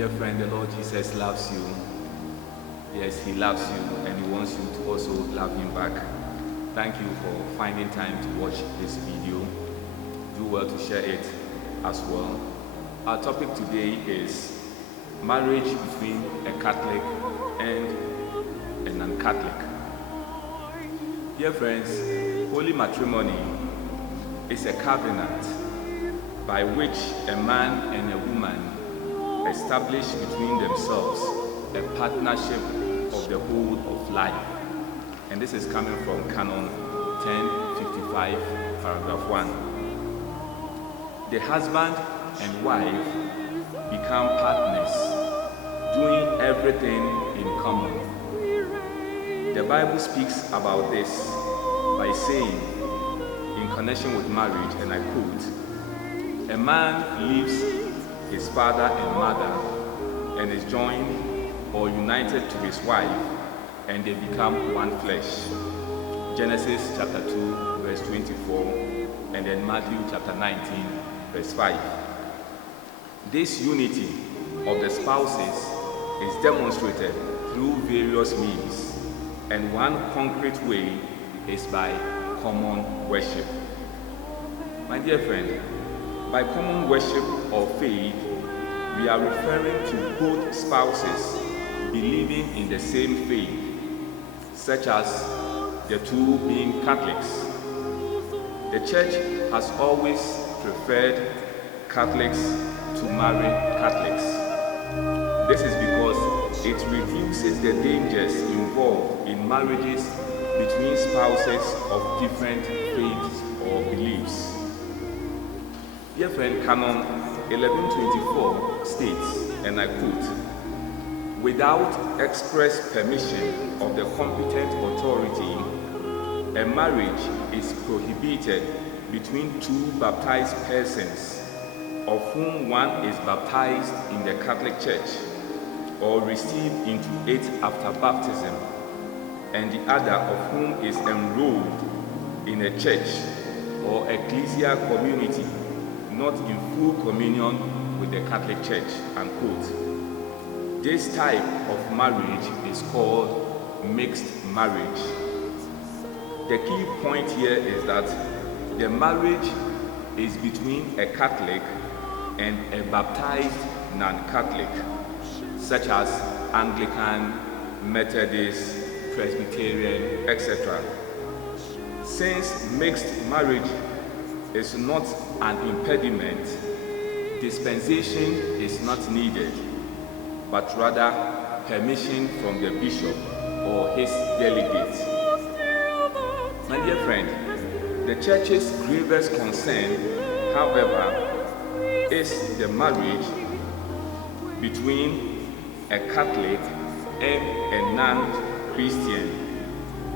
Dear friend, the Lord Jesus loves you. Yes, He loves you and He wants you to also love Him back. Thank you for finding time to watch this video. Do well to share it as well. Our topic today is marriage between a Catholic and a non-Catholic. Dear friends, holy matrimony is a covenant by which a man and a woman establish between themselves a partnership of the whole of life. And this is coming from Canon 1055, paragraph 1. The husband and wife become partners, doing everything in common. The Bible speaks about this by saying, in connection with marriage, and I quote, "A man leaves his father and mother and is joined or united to his wife, and they become one flesh." Genesis chapter 2, verse 24, and then Matthew chapter 19, verse 5. This unity of the spouses is demonstrated through various means, and one concrete way is by common worship. My dear friend, by common worship or faith, we are referring to both spouses believing in the same faith, such as the two being Catholics. The Church has always preferred Catholics to marry Catholics. This is because it reduces the dangers involved in marriages between spouses of different faiths or beliefs. Dear friend, Canon 1124 states, and I quote, "Without express permission of the competent authority, a marriage is prohibited between two baptized persons, of whom one is baptized in the Catholic Church or received into it after baptism, and the other of whom is enrolled in a church or ecclesial community not in full communion with the Catholic Church," unquote. This type of marriage is called mixed marriage. The key point here is that the marriage is between a Catholic and a baptized non-Catholic, such as Anglican, Methodist, Presbyterian, etc. Since mixed marriage is not an impediment, dispensation is not needed, but rather permission from the bishop or his delegate. My dear friend, the Church's gravest concern, however, is the marriage between a Catholic and a non-Christian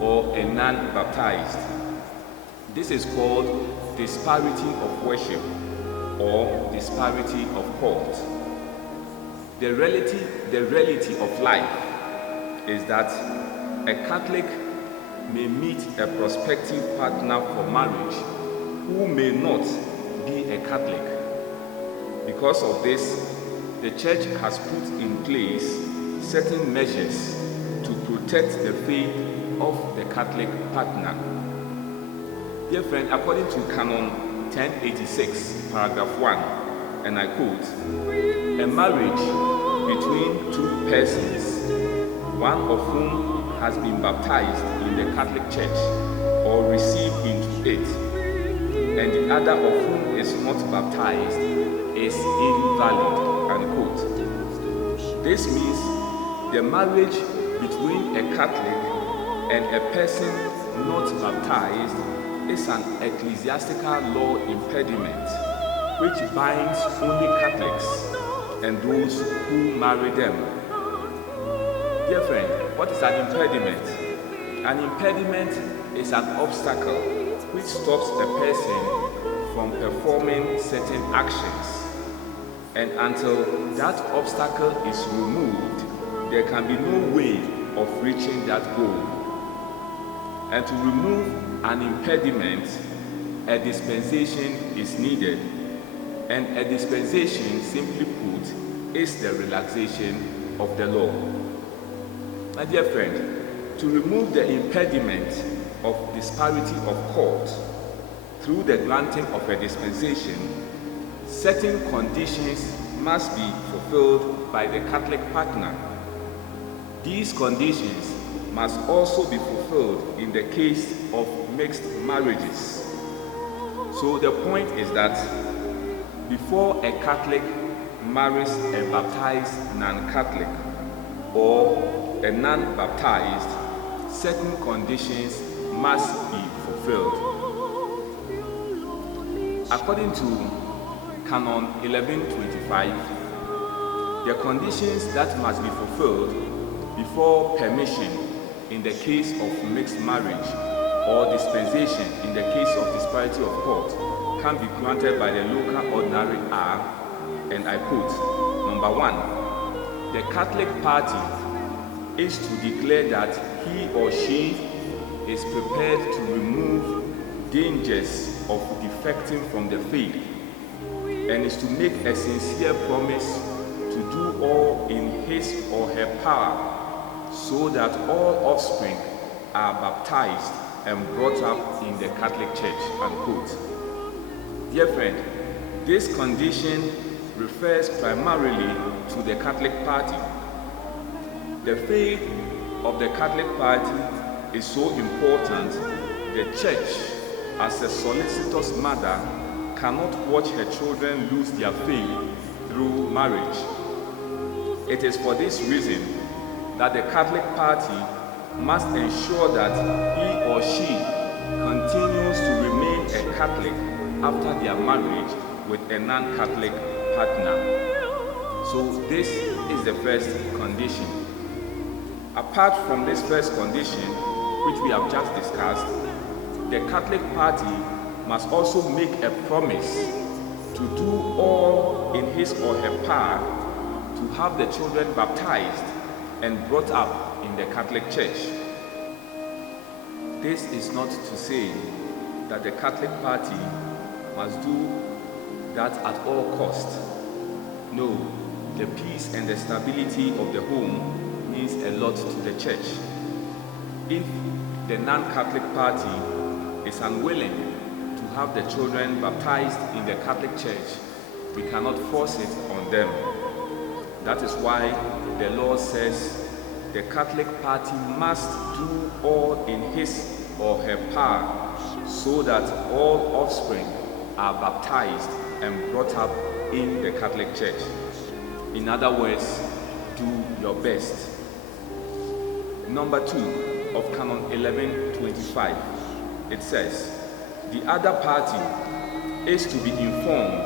or a non-baptized. This is called disparity of worship or disparity of cult. The reality of life is that a Catholic may meet a prospective partner for marriage who may not be a Catholic. Because of this, the Church has put in place certain measures to protect the faith of the Catholic partner. Dear friend, according to Canon 1086, paragraph 1, and I quote, "A marriage between two persons, one of whom has been baptized in the Catholic Church or received into it, and the other of whom is not baptized, is invalid," unquote. This means the marriage between a Catholic and a person not baptized is an ecclesiastical law impediment which binds only Catholics and those who marry them. Dear friend, what is an impediment? An impediment is an obstacle which stops a person from performing certain actions. And until that obstacle is removed, there can be no way of reaching that goal. And to remove an impediment, a dispensation is needed. And a dispensation, simply put, is the relaxation of the law. My dear friend, to remove the impediment of disparity of court through the granting of a dispensation, certain conditions must be fulfilled by the Catholic partner. These conditions must also be fulfilled in the case of mixed marriages. So the point is that before a Catholic marries a baptized non-Catholic or a non-baptized, certain conditions must be fulfilled. According to Canon 1125, the conditions that must be fulfilled before permission in the case of mixed marriage or dispensation in the case of disparity of court can be granted by the local ordinary are, and I quote, number 1, the Catholic party is to declare that he or she is prepared to remove dangers of defecting from the faith and is to make a sincere promise to do all in his or her power so that all offspring are baptized and brought up in the Catholic Church, unquote. Dear friend, this condition refers primarily to the Catholic party. The faith of the Catholic party is so important, the Church, as a solicitous mother, cannot watch her children lose their faith through marriage. It is for this reason that the Catholic party must ensure that he or she continues to remain a Catholic after their marriage with a non-Catholic partner. So this is the first condition. Apart from this first condition, which we have just discussed, the Catholic party must also make a promise to do all in his or her power to have the children baptized and brought up in the Catholic Church. This is not to say that the Catholic party must do that at all costs. No, the peace and the stability of the home means a lot to the Church. If the non-Catholic party is unwilling to have the children baptized in the Catholic Church, we cannot force it on them. That is why the law says the Catholic party must do all in his or her power so that all offspring are baptized and brought up in the Catholic Church. In other words, do your best. Number 2 of Canon 1125, it says, the other party is to be informed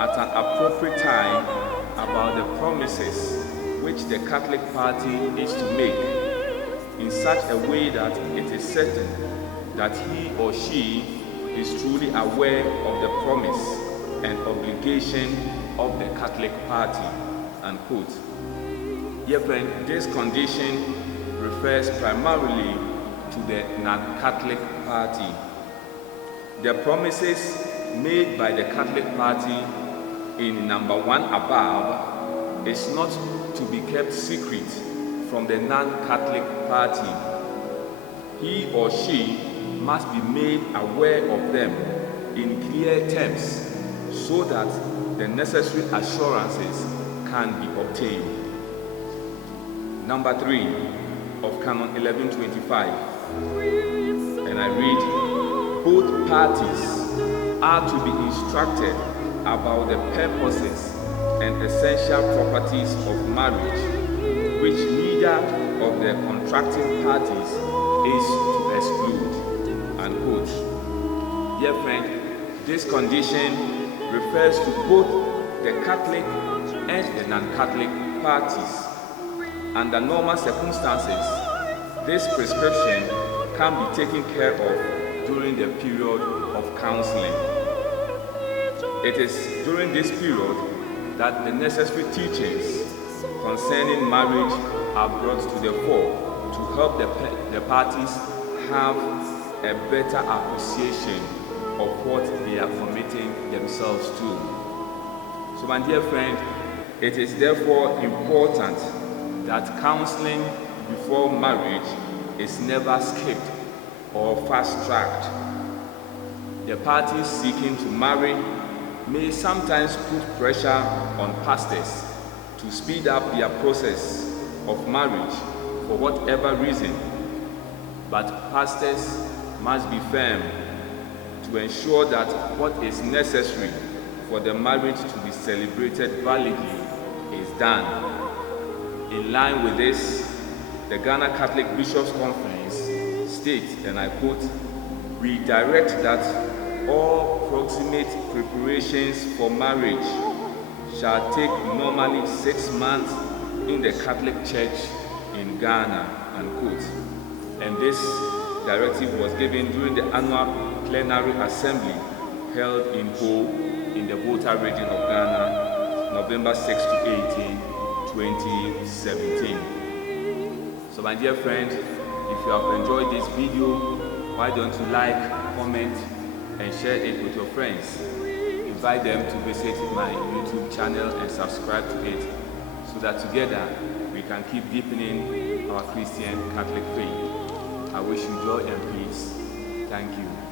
at an appropriate time about the promises which the Catholic party is to make in such a way that it is certain that he or she is truly aware of the promise and obligation of the Catholic party, unquote. Dear friend, this condition refers primarily to the non-Catholic party. The promises made by the Catholic party in number 1 above is not to be kept secret from the non-Catholic party. He or she must be made aware of them in clear terms so that the necessary assurances can be obtained. Number 3 of Canon 1125, and I read, both parties are to be instructed about the purposes and essential properties of marriage, which neither of the contracting parties is to exclude, unquote. Dear friend, this condition refers to both the Catholic and the non-Catholic parties. Under normal circumstances, this prescription can be taken care of during the period of counseling. It is during this period that the necessary teachings concerning marriage are brought to the fore to help the parties have a better appreciation of what they are committing themselves to. So my dear friend, It is therefore important that counseling before marriage is never skipped or fast-tracked. The parties seeking to marry may sometimes put pressure on pastors to speed up their process of marriage for whatever reason, but pastors must be firm to ensure that what is necessary for the marriage to be celebrated validly is done. In line with this, the Ghana Catholic Bishops' Conference states, and I quote, "We direct that all proximate preparations for marriage shall take normally 6 months in the Catholic Church in Ghana," unquote. And this directive was given during the annual plenary assembly held in Ho in the Volta region of Ghana, November 6 to 18, 2017. So my dear friend, if you have enjoyed this video, why don't you like, comment, and share it with your friends. Invite them to visit my YouTube channel and subscribe to it so that together we can keep deepening our Christian Catholic faith. I wish you joy and peace. Thank you.